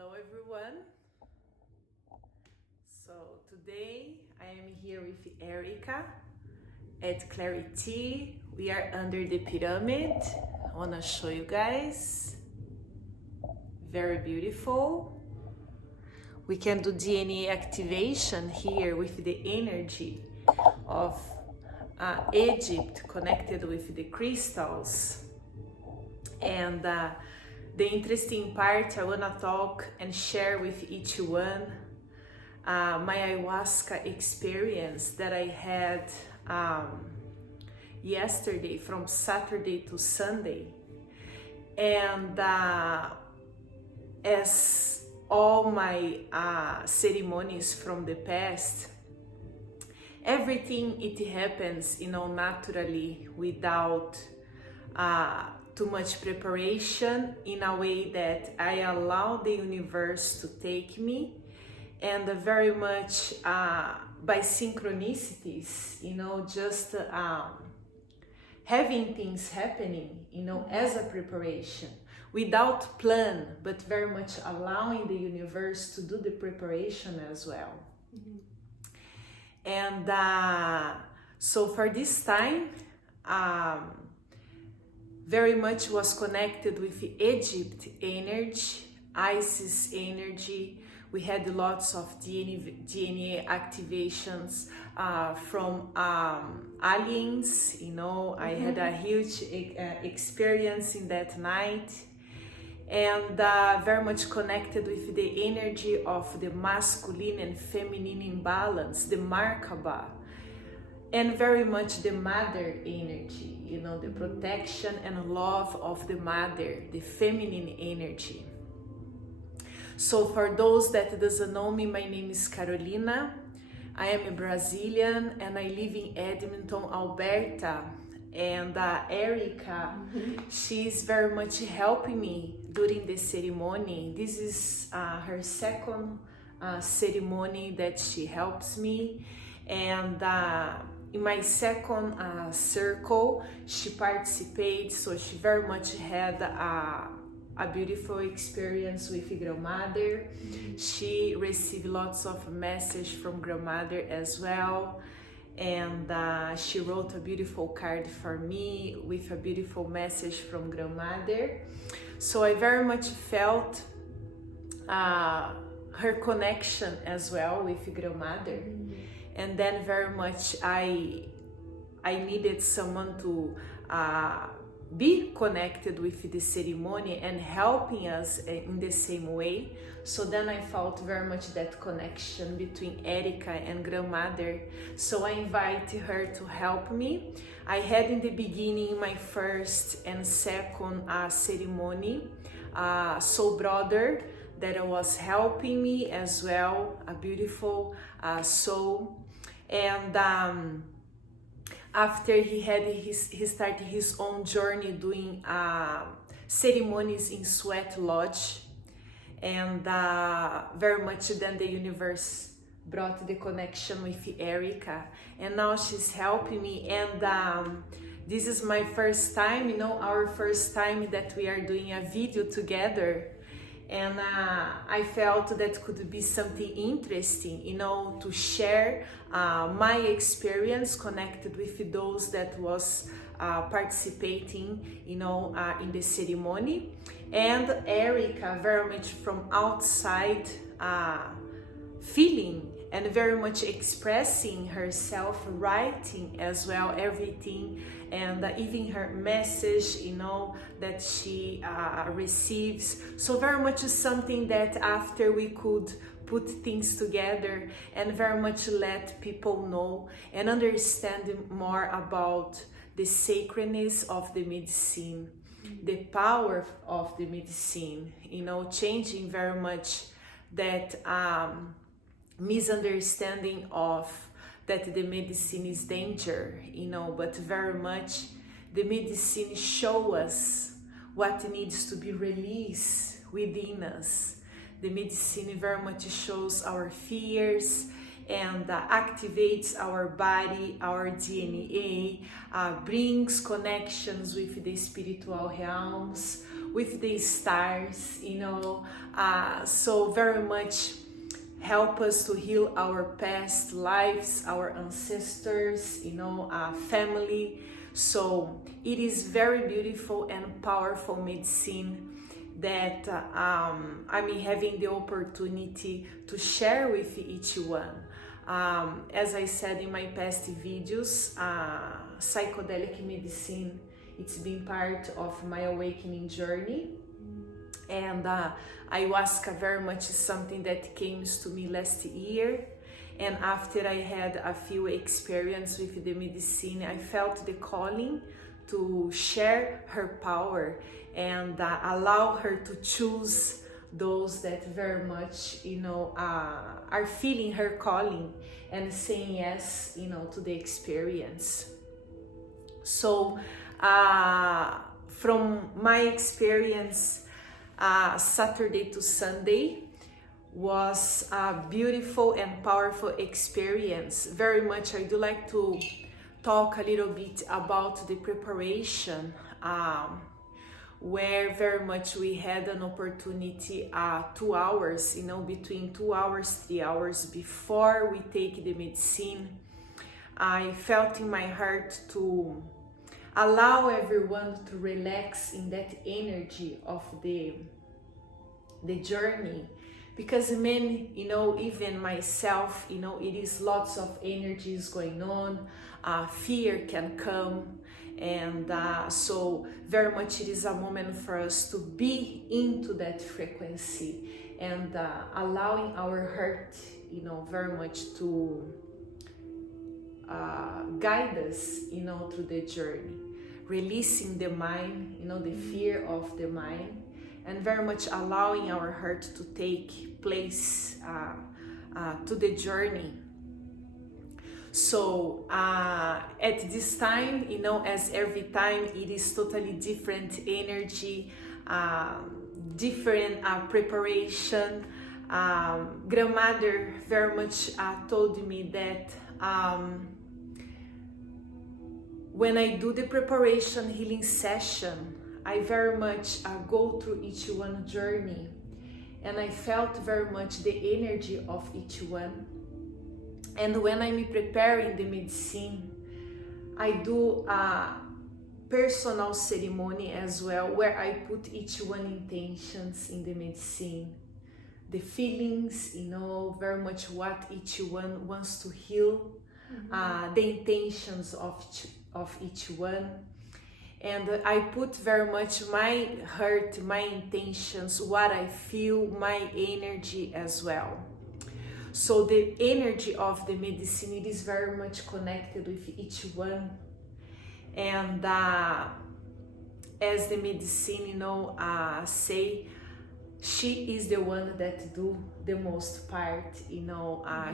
Hello everyone. So today I am here with Erica at Clarity. We are under the pyramid. I want to show you guys. Very beautiful. We can do DNA activation here with the energy of Egypt connected with the crystals. And the interesting part I want to talk and share with each one my ayahuasca experience that I had yesterday from Saturday to Sunday. And as all my ceremonies from the past, everything it happens, naturally without too much preparation, in a way that I allow the universe to take me, and very much by synchronicities, just having things happening, as a preparation, without plan, but very much allowing the universe to do the preparation as well. And so for this time, very much was connected with Egypt energy, Isis energy. We had lots of DNA activations from aliens. I had a huge experience in that night, and very much connected with the energy of the masculine and feminine imbalance, the Merkaba, and very much the mother energy, the protection and love of the mother, the feminine energy. So for those that doesn't know me, my name is Carolina. I am a Brazilian and I live in Edmonton, Alberta. And Erica, she's very much helping me during the ceremony. This is her second ceremony that she helps me. And in my second circle, she participates, so she very much had a beautiful experience with Grandmother. She received lots of messages from Grandmother as well, and she wrote a beautiful card for me with a beautiful message from Grandmother. So I very much felt her connection as well with Grandmother. And then very much I needed someone to be connected with the ceremony and helping us in the same way. So then I felt very much that connection between Erica and Grandmother. So I invited her to help me. I had in the beginning my first and second ceremony, soul brother that was helping me as well, a beautiful soul. And after he started his own journey doing ceremonies in Sweat Lodge, and very much then the universe brought the connection with Erica, and now she's helping me. And this is my first time, our first time that we are doing a video together. And I felt that could be something interesting, to share my experience connected with those that was participating, in the ceremony. And Erica very much from outside feeling and very much expressing herself, writing as well, everything, and even her message, that she receives. So very much is something that after we could put things together and very much let people know and understand more about the sacredness of the medicine, the power of the medicine, changing very much that misunderstanding of that the medicine is danger, but very much the medicine show us what needs to be released within us. The medicine very much shows our fears and activates our body, our DNA, brings connections with the spiritual realms, with the stars, so very much help us to heal our past lives, our ancestors, our family. So it is very beautiful and powerful medicine that I'm having the opportunity to share with each one. As I said in my past videos, psychedelic medicine, it's been part of my awakening journey, and ayahuasca very much is something that came to me last year. And after I had a few experiences with the medicine, I felt the calling to share her power and allow her to choose those that very much, are feeling her calling and saying yes, to the experience. So from my experience, Saturday to Sunday was a beautiful and powerful experience. Very much I do like to talk a little bit about the preparation, where very much we had an opportunity 2 hours, between 2 hours, 3 hours before we take the medicine. I felt in my heart to allow everyone to relax in that energy of the journey, because even myself, it is lots of energies going on, fear can come, and so very much it is a moment for us to be into that frequency and allowing our heart, very much to guide us, through the journey, releasing the mind, the fear of the mind, and very much allowing our heart to take place to the journey. So at this time, as every time, it is totally different energy, different preparation. Grandmother very much told me that when I do the preparation healing session, I very much go through each one journey, and I felt very much the energy of each one. And when I'm preparing the medicine, I do a personal ceremony as well, where I put each one intentions in the medicine, the feelings, very much what each one wants to heal, the intentions of each one. And I put very much my heart, my intentions, what I feel, my energy as well. So the energy of the medicine, it is very much connected with each one. And as the medicine, say, she is the one that do the most part,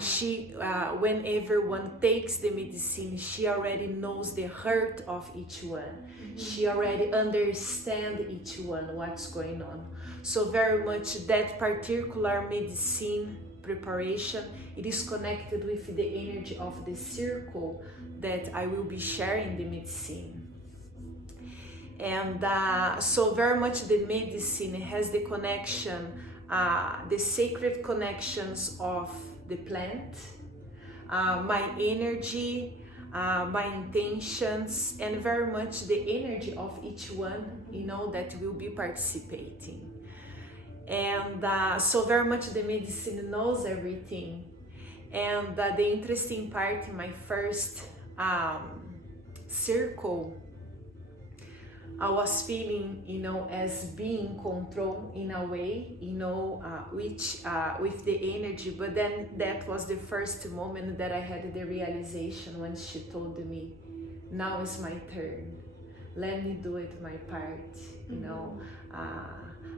she when everyone takes the medicine, she already knows the hurt of each one. She already understands each one, what's going on. So very much that particular medicine preparation, it is connected with the energy of the circle that I will be sharing the medicine. And so very much the medicine has the connection, the sacred connections of the plant, my energy, my intentions, and very much the energy of each one, that will be participating. And so very much the medicine knows everything. And the interesting part in my first circle, I was feeling, as being in control in a way, which with the energy. But then that was the first moment that I had the realization when she told me, now is my turn. Let me do it my part,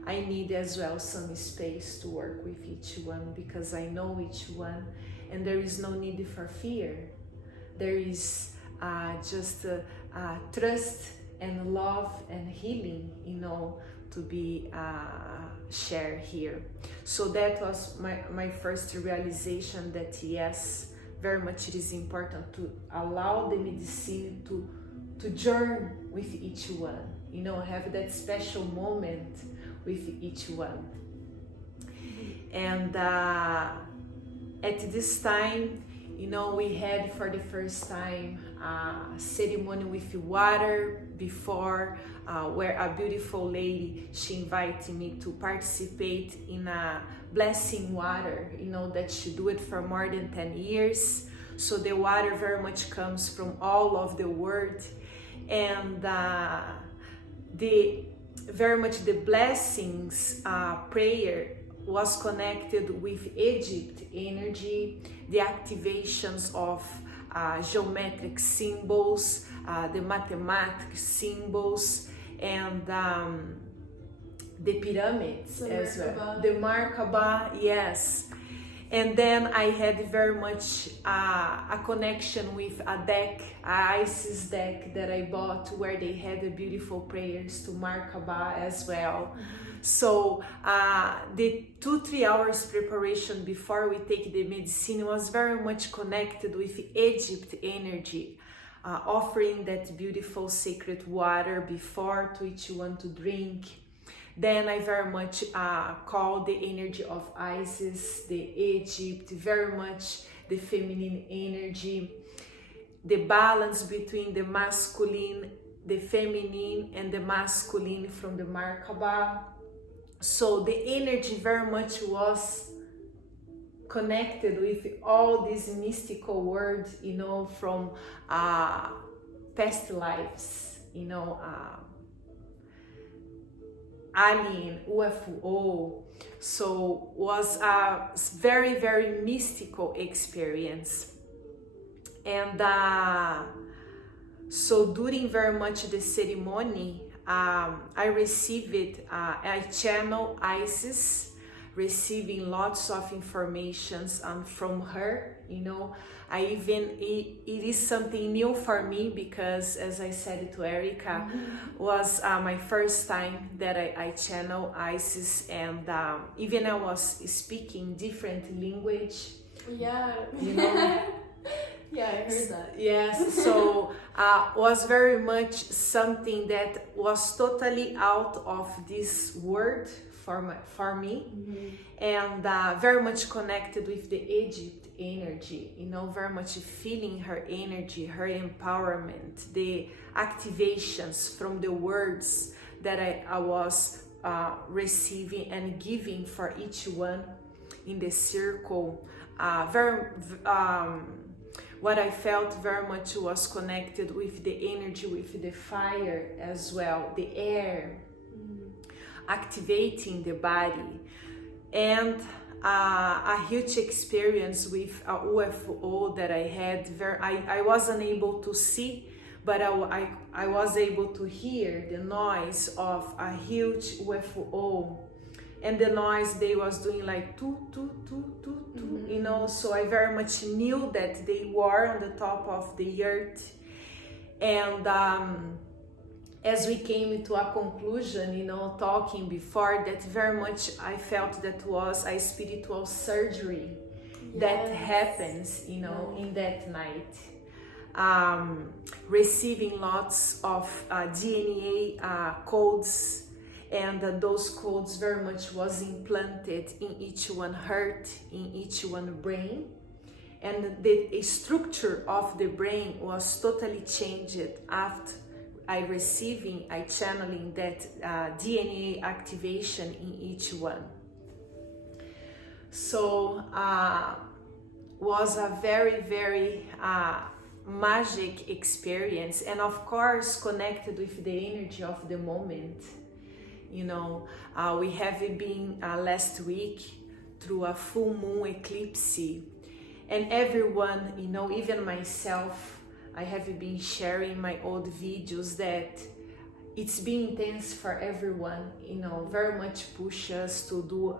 I need as well some space to work with each one, because I know each one, and there is no need for fear. There is just trust and love and healing, to be shared here. So that was my first realization, that yes, very much it is important to allow the medicine to journey with each one. you know, have that special moment with each one. And at this time, you know, we had for the first time a ceremony with water before, where a beautiful lady, she invited me to participate in a blessing water, you know, that she do it for more than 10 years. So the water very much comes from all of the world, and very much the blessings prayer was connected with Egypt energy, the activations of geometric symbols, the mathematical symbols, and the pyramids as well. The Merkaba, yes. And then I had very much a connection with a deck, a Isis deck that I bought, where they had the beautiful prayers to Merkaba as well. So the 2-3 hours preparation before we take the medicine was very much connected with Egypt energy, offering that beautiful sacred water before to each one to drink. Then I very much call the energy of Isis, the Egypt, very much the feminine energy, the balance between the masculine, the feminine, and the masculine from the Merkaba. So the energy very much was connected with all these mystical words, you know, from past lives, you know, alien, UFO. So was a very, very mystical experience. And so during very much the ceremony, I received it, I channel Isis, receiving lots of informations from her, you know. It is something new for me because, as I said to Erica, was my first time that I channel Isis, and even I was speaking different language. Yeah. You know? Yeah, I heard that. Yes, so was very much something that was totally out of this world for me, and very much connected with the Egypt energy, you know, very much feeling her energy, her empowerment, the activations from the words that I was receiving and giving for each one in the circle. What I felt very much was connected with the energy, with the fire as well, the air, activating the body. And a huge experience with a UFO that I had. I wasn't able to see, but I was able to hear the noise of a huge UFO. And the noise they was doing like toot, toot, toot, toot, toot, you know, so I very much knew that they were on the top of the earth. And as we came to a conclusion, you know, talking before, that very much I felt that was a spiritual surgery that happens, you know, in that night. Receiving lots of DNA codes, and those codes very much was implanted in each one heart, in each one brain, and the structure of the brain was totally changed after I channeling that DNA activation in each one. So was a very, very magic experience, and of course connected with the energy of the moment. You know, we have been last week through a full moon eclipse, and everyone, you know, even myself, I have been sharing my old videos that it's been intense for everyone, you know, very much push us to do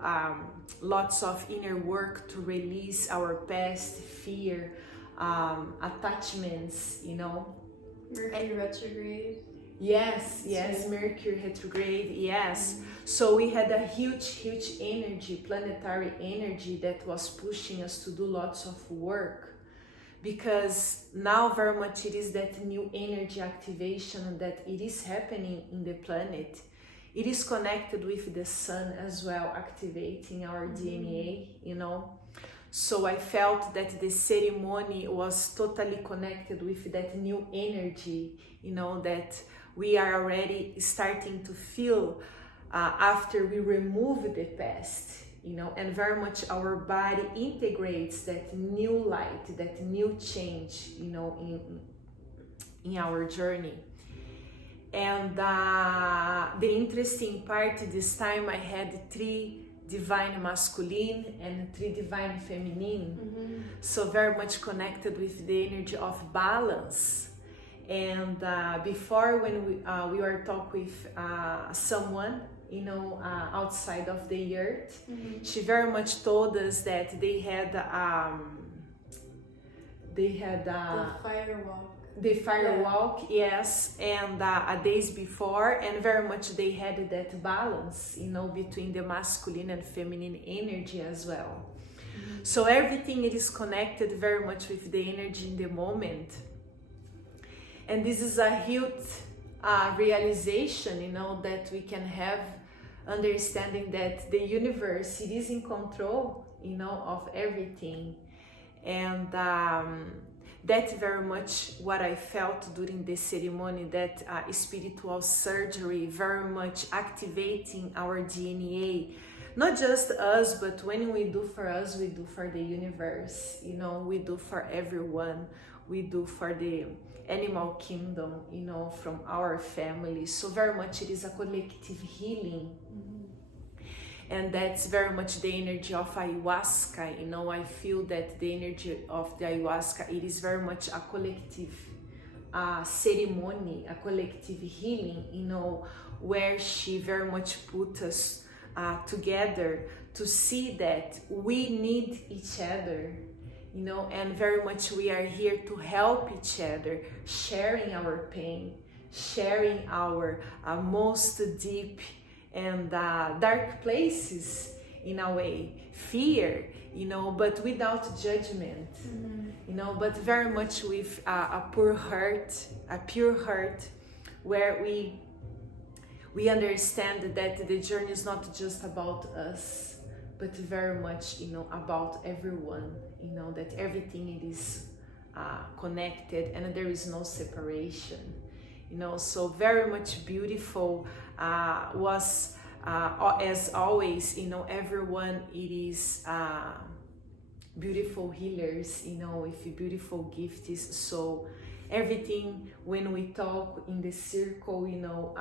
lots of inner work to release our past fear, attachments, you know. Mercury retrograde. Yes, Mercury retrograde, yes. So we had a huge energy, planetary energy that was pushing us to do lots of work because now very much it is that new energy activation that it is happening in the planet. It is connected with the sun as well, activating our DNA, you know. So I felt that the ceremony was totally connected with that new energy, you know, that we are already starting to feel after we remove the past, you know, and very much our body integrates that new light, that new change, you know, in our journey. And the interesting part this time, I had 3 divine masculine and 3 divine feminine, so very much connected with the energy of balance. And before, when we were talking with someone, you know, outside of the earth, she very much told us that they had the firewalk. The firewalk, yes, and days before, and very much they had that balance, you know, between the masculine and feminine energy as well. So everything, it is connected very much with the energy in the moment. And this is a huge realization, you know, that we can have, understanding that the universe, it is in control, you know, of everything. And that's very much what I felt during the ceremony, that spiritual surgery, very much activating our DNA. Not just us, but when we do for us, we do for the universe, you know, we do for everyone, we do for the animal kingdom, you know, from our family. So very much it is a collective healing. And that's very much the energy of ayahuasca, you know. I feel that the energy of the ayahuasca, it is very much a collective ceremony, a collective healing, you know, where she very much put us together to see that we need each other, you know, and very much we are here to help each other, sharing our pain, sharing our most deep and dark places, in a way, fear, you know, but without judgment, you know, but very much with a pure heart, where we understand that the journey is not just about us, but very much, you know, about everyone, you know, that everything, it is connected and there is no separation, you know. So very much beautiful was as always, you know, everyone, it is beautiful healers, you know, with beautiful gifts. So everything, when we talk in the circle, you know,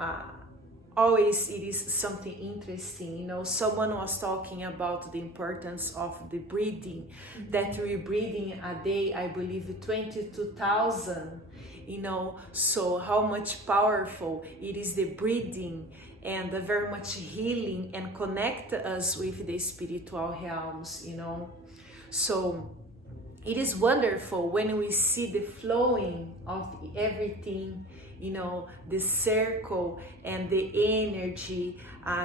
always it is something interesting, you know. Someone was talking about the importance of the breathing, that we're breathing a day, I believe 22,000, you know. So how much powerful it is, the breathing, and very much healing and connect us with the spiritual realms, you know. So it is wonderful when we see the flowing of everything, you know, the circle and the energy,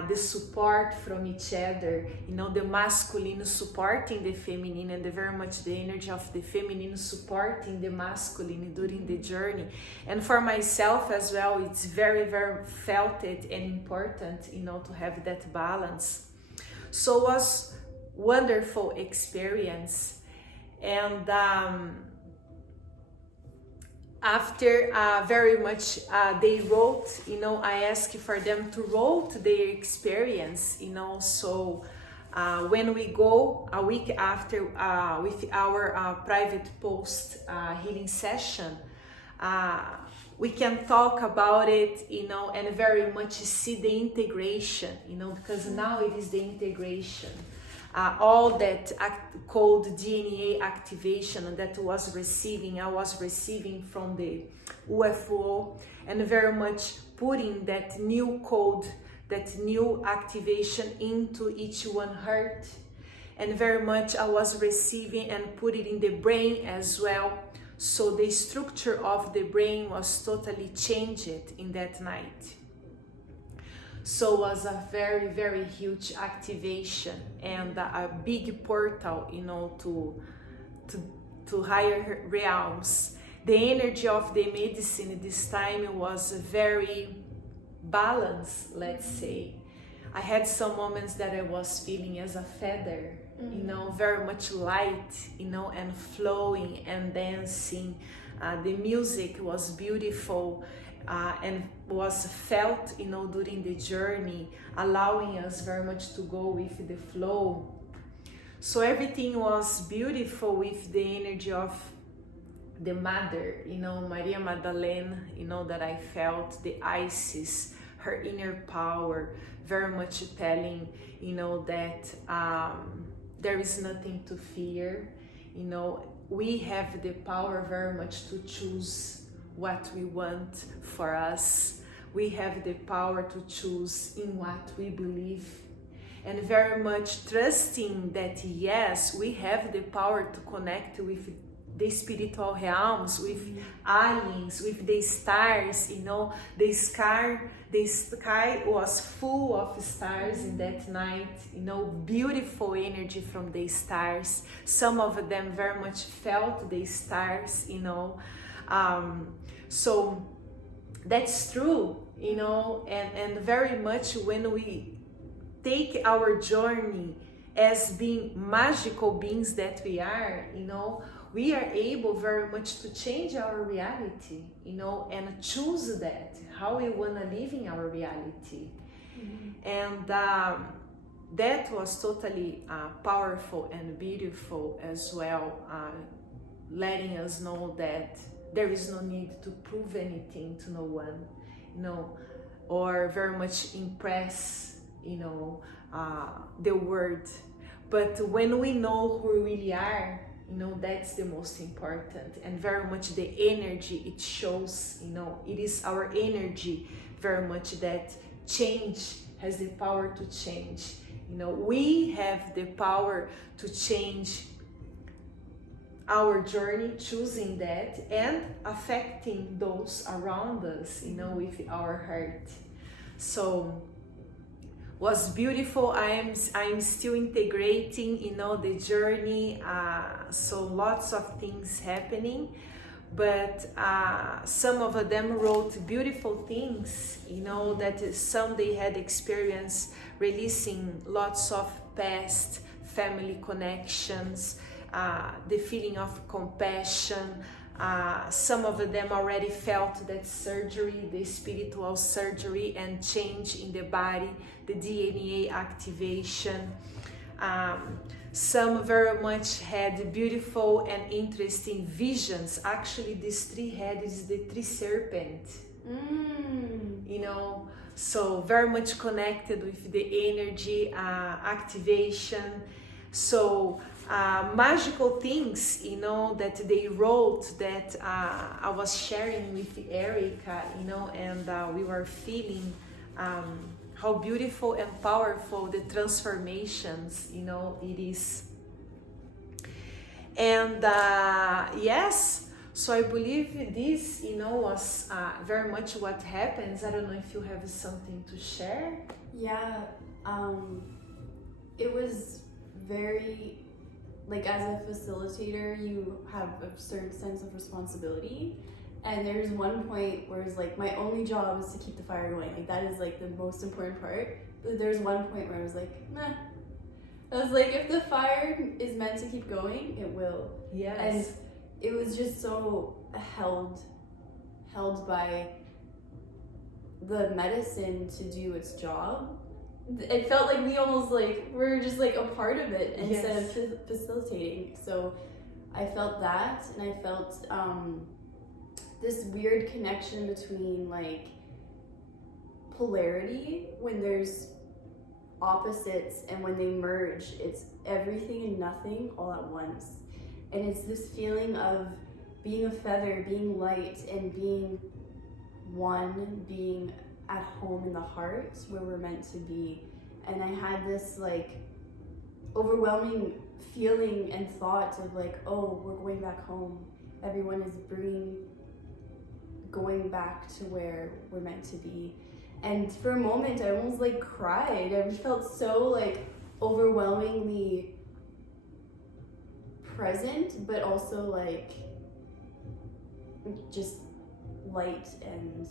the support from each other, you know, the masculine supporting the feminine, and very much the energy of the feminine supporting the masculine during the journey. And for myself as well, it's very, very felt it and important, you know, to have that balance. So it was wonderful experience. And after very much they wrote, you know, I asked for them to write their experience, you know. So when we go a week after with our private post healing session, we can talk about it, you know, and very much see the integration, you know, because now it is the integration. All that called DNA activation that I was receiving from the UFO, and very much putting that new code, that new activation into each one heart, and very much I was receiving and put it in the brain as well. So the structure of the brain was totally changed in that night. So it was a very, very huge activation and a big portal, you know, to to higher realms. The energy of the medicine this time was very balanced, let's say. I had some moments that I was feeling as a feather, you know, very much light, you know, and flowing and dancing. The music was beautiful and was felt, you know, during the journey, allowing us very much to go with the flow. So everything was beautiful with the energy of the mother, you know, Maria Magdalene, you know, that I felt, the Isis, her inner power, very much telling, you know, that there is nothing to fear. You know, we have the power very much to choose what we want for us. We have the power to choose in what we believe, and very much trusting that yes, we have the power to connect with the spiritual realms, with aliens, with the stars, you know. The sky was full of stars in that night, you know, beautiful energy from the stars. Some of them very much felt the stars, you know. So that's true, you know, and very much when we take our journey as being magical beings that we are, you know, we are able very much to change our reality, you know, and choose that, how we want to live in our reality. And that was totally powerful and beautiful as well, letting us know that there is no need to prove anything to no one, you know, or very much impress, you know, the word. But when we know who we really are, you know, that's the most important. And very much the energy it shows, you know, it is our energy very much that change has the power to change. You know, we have the power to change our journey, choosing that and affecting those around us, you know, with our heart. So was beautiful. I'm still integrating, you know, the journey. So lots of things happening, but some of them wrote beautiful things, you know, that some they had experienced releasing lots of past family connections, the feeling of compassion. Some of them already felt that surgery, the spiritual surgery and change in the body, the DNA activation. Some very much had beautiful and interesting visions. Actually, this tree head is the tree serpent. You know, so very much connected with the energy activation. So magical things, you know, that they wrote that I was sharing with Erica, you know, and we were feeling how beautiful and powerful the transformations, you know, it is. And yes, so I believe this, you know, was very much what happens. I don't know if you have something to share. Yeah, it was very, like, as a facilitator, you have a certain sense of responsibility. And there's one point where it's like, my only job is to keep the fire going. Like, that is like the most important part. But there's one point where I was like, nah. I was like, if the fire is meant to keep going, it will. Yes. And it was just so held by the medicine to do its job. It felt like we almost like we're just like a part of it instead of facilitating. So I felt that, and I felt this weird connection between like polarity, when there's opposites and when they merge, it's everything and nothing all at once. And it's this feeling of being a feather, being light, and being one, being at home in the heart where we're meant to be. And I had this like overwhelming feeling and thought of like, oh, we're going back home. Everyone is going back to where we're meant to be. And for a moment I almost like cried. I felt so like overwhelmingly present, but also like just light and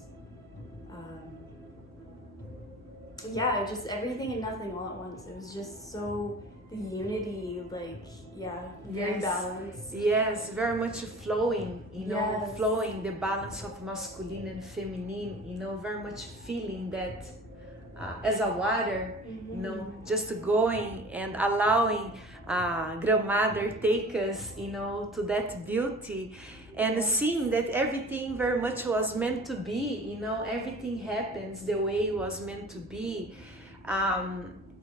yeah, just everything and nothing all at once. It was just so the unity, like very balanced. Yes, very much flowing, Yes. flowing the balance of masculine and feminine, very much feeling that as a water, just going and allowing Grandmother take us, to that beauty. And seeing that everything very much was meant to be, everything happens the way it was meant to be.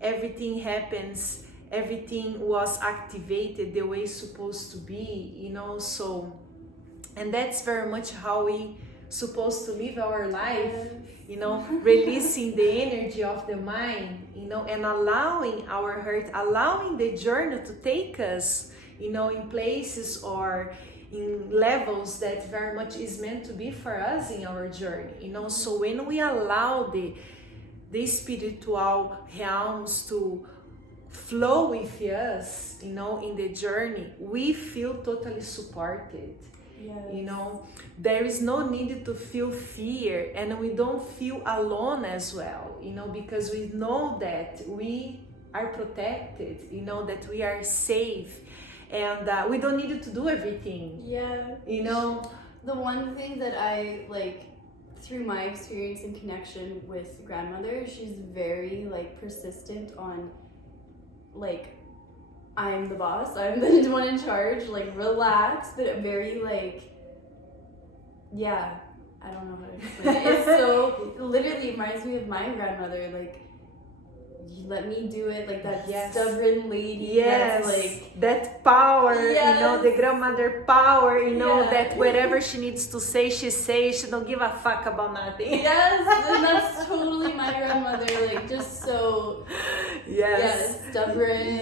Everything happens, everything was activated the way it's supposed to be, so, and that's very much how we supposed to live our life, releasing the energy of the mind, and allowing our heart, allowing the journey to take us, in places or in levels that very much is meant to be for us in our journey, so when we allow the spiritual realms to flow with us, in the journey, we feel totally supported. Yes. There is no need to feel fear, and we don't feel alone as well, because we know that we are protected, that we are safe, and we don't need to do everything. The one thing that I like through my experience and connection with Grandmother, she's very like persistent on like, I'm the boss, I'm the one in charge, like relax, but very like, I don't know how to explain it. It's so, literally reminds me of my grandmother, like, you let me do it, like that stubborn lady, that's like that power, the grandmother power, that whatever she needs to say, she says, she don't give a fuck about nothing. And that's totally my grandmother, like just so stubborn,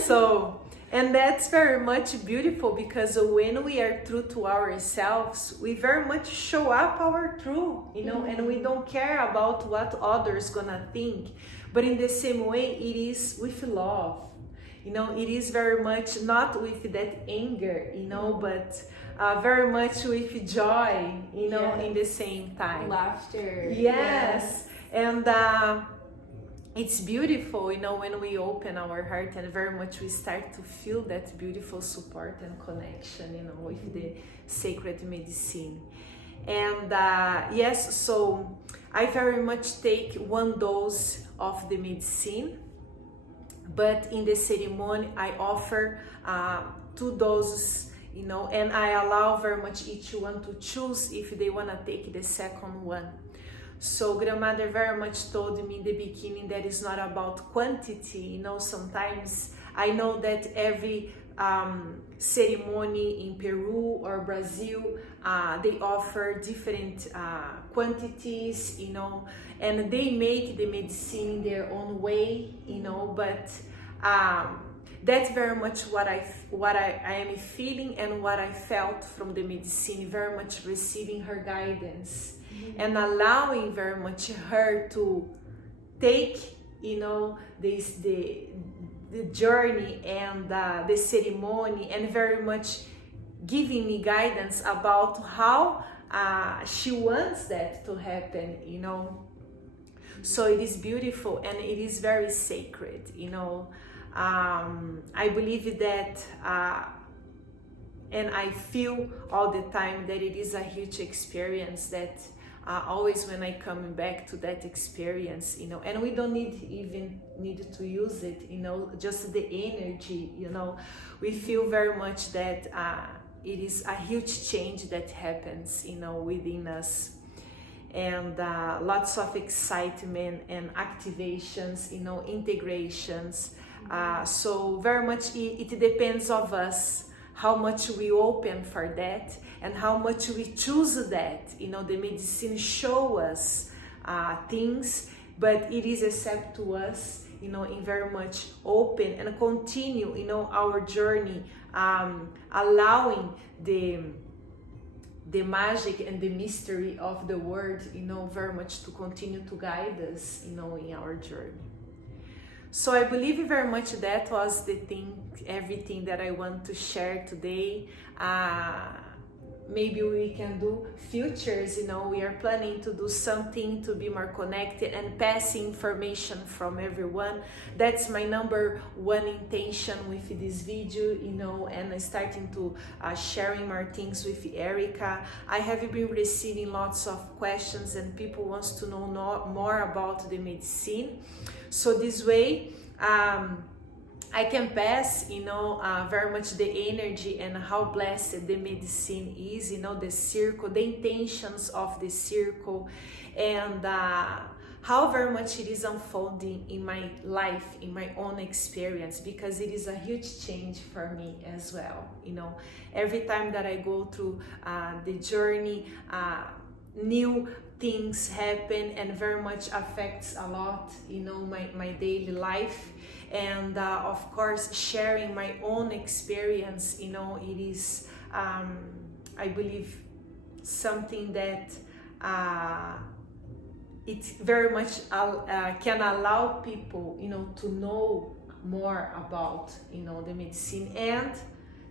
So, and that's very much beautiful, because when we are true to ourselves, we very much show up our truth, and we don't care about what others gonna think. But in the same way, it is with love, it is very much not with that anger, but very much with joy, in the same time. Laughter. And it's beautiful, when we open our heart, and very much we start to feel that beautiful support and connection, with the sacred medicine. And so I very much take one dose of the medicine, but in the ceremony I offer 2 doses, and I allow very much each one to choose if they want to take the second one. So Grandmother very much told me in the beginning that it's not about quantity, sometimes I know that every ceremony in Peru or Brazil, they offer different quantities, and they make the medicine in their own way, but that's very much what I am feeling, and what I felt from the medicine, very much receiving her guidance, and allowing very much her to take, the journey and the ceremony, and very much giving me guidance about how she wants that to happen, so it is beautiful, and it is very sacred, I believe that and I feel all the time that it is a huge experience, that always when I come back to that experience, and we don't need to use it, just the energy, we feel very much that it is a huge change that happens, within us, and lots of excitement and activations, integrations. So very much it depends of us, how much we open for that, and how much we choose that. The medicine show us things, but it is up to us, in very much open and continue, our journey, allowing the magic and the mystery of the word, very much to continue to guide us, in our journey. So I believe very much that was the thing, everything that I want to share today. Maybe we can do futures, we are planning to do something to be more connected and pass information from everyone. That's my number one intention with this video, and starting to sharing more things with Erica. I have been receiving lots of questions and people wants to know more about the medicine. So this way, I can pass, very much the energy and how blessed the medicine is, the circle, the intentions of the circle, and how very much it is unfolding in my life, in my own experience, because it is a huge change for me as well. Every time that I go through the journey, new things happen and very much affects a lot, my daily life. And of course, sharing my own experience, it is, I believe, something that it very much can allow people, to know more about, the medicine and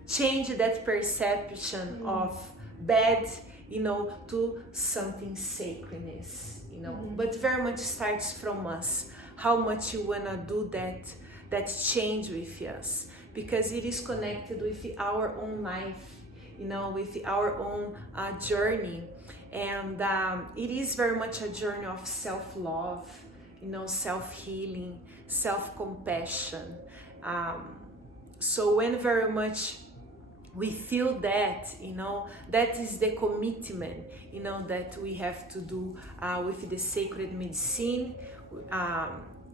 change that perception of bad, to something sacredness, but very much starts from us. How much you wanna do that change with us, because it is connected with our own life, with our own journey, and it is very much a journey of self-love, self-healing, self-compassion. So when very much we feel that, that is the commitment, that we have to do with the sacred medicine,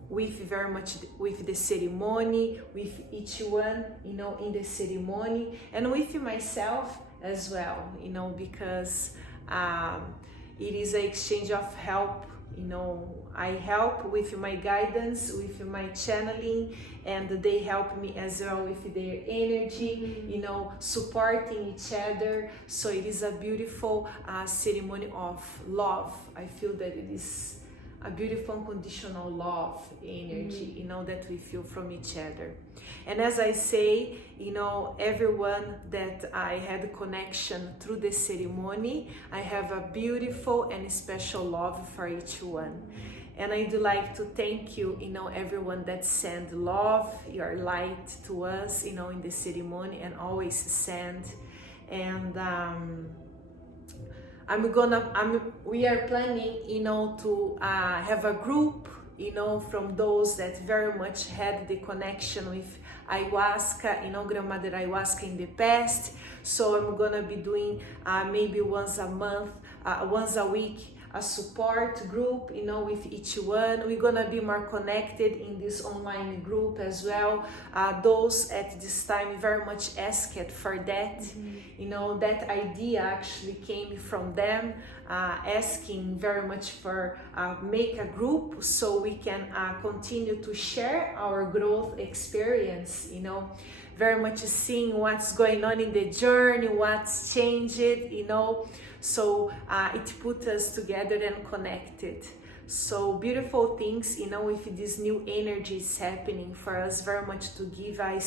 with very much with the ceremony, with each one, in the ceremony, and with myself as well, because it is an exchange of help. I help with my guidance, with my channeling, and they help me as well with their energy, supporting each other. So it is a beautiful ceremony of love. I feel that it is a beautiful unconditional love energy, that we feel from each other. And as I say, everyone that I had a connection through the ceremony, I have a beautiful and special love for each one. And I do like to thank you, everyone that send love, your light to us, in the ceremony, and always send. And we are planning, to have a group, from those that very much had the connection with ayahuasca, Grandmother Ayahuasca in the past. So I'm gonna be doing maybe once a month, once a week, a support group, with each one. We're gonna be more connected in this online group as well. Those at this time very much asked for that. That idea actually came from them, asking very much for make a group so we can continue to share our growth experience, very much seeing what's going on in the journey, what's changed, so it put us together and connected. So beautiful things, with this new energies happening for us, very much to give a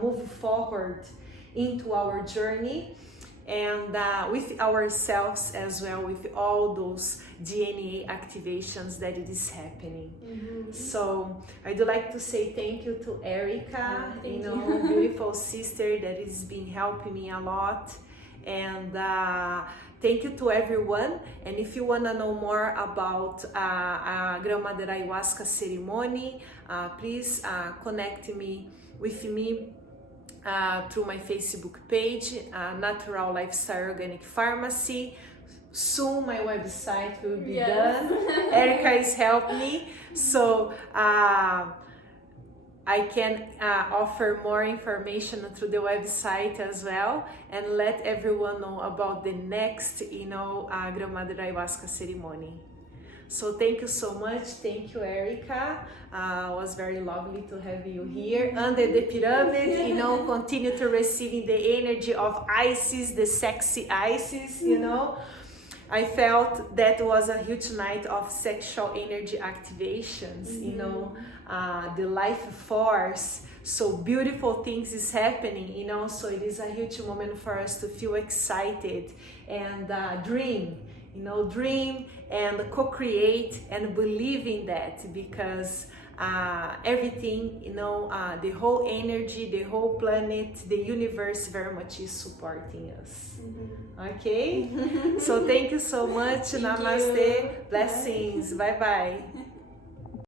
move forward into our journey, and with ourselves as well, with all those DNA activations that it is happening. So I do like to say thank you to Erica, beautiful sister that has been helping me a lot, and thank you to everyone. And if you want to know more about Grandmother Ayahuasca ceremony, please connect with me through my Facebook page, Natural Lifestyle Organic Pharmacy. Soon my website will be done. Erica is helping me, so I can offer more information through the website as well, and let everyone know about the next, Grandmother Ayahuasca ceremony. So thank you so much. Thank you, Erica. It was very lovely to have you here under the pyramid, continue to receiving the energy of Isis, the sexy Isis, I felt that was a huge night of sexual energy activations, the life force. So beautiful things is happening, you know, so it is a huge moment for us to feel excited and dream, you know, dream and co-create and believe in that, because everything, you know, the whole energy, the whole planet, the universe very much is supporting us. Okay? So thank you so much. Namaste. Blessings. Bye bye.